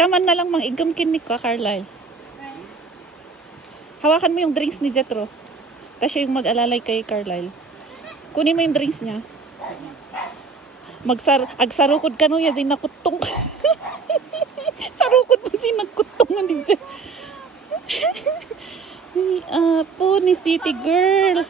Ikaw man na lang mang igam kinik ka, Carlyle. Hawakan mo yung drinks ni Jetro. Tapos siya yung mag-alalay kay Carlyle. Kunin mo yung drinks niya. Agsarukod ka no yan, sinakutong. Sarukod mo sinakutong nga din siya. Ay, apo ni City Girl.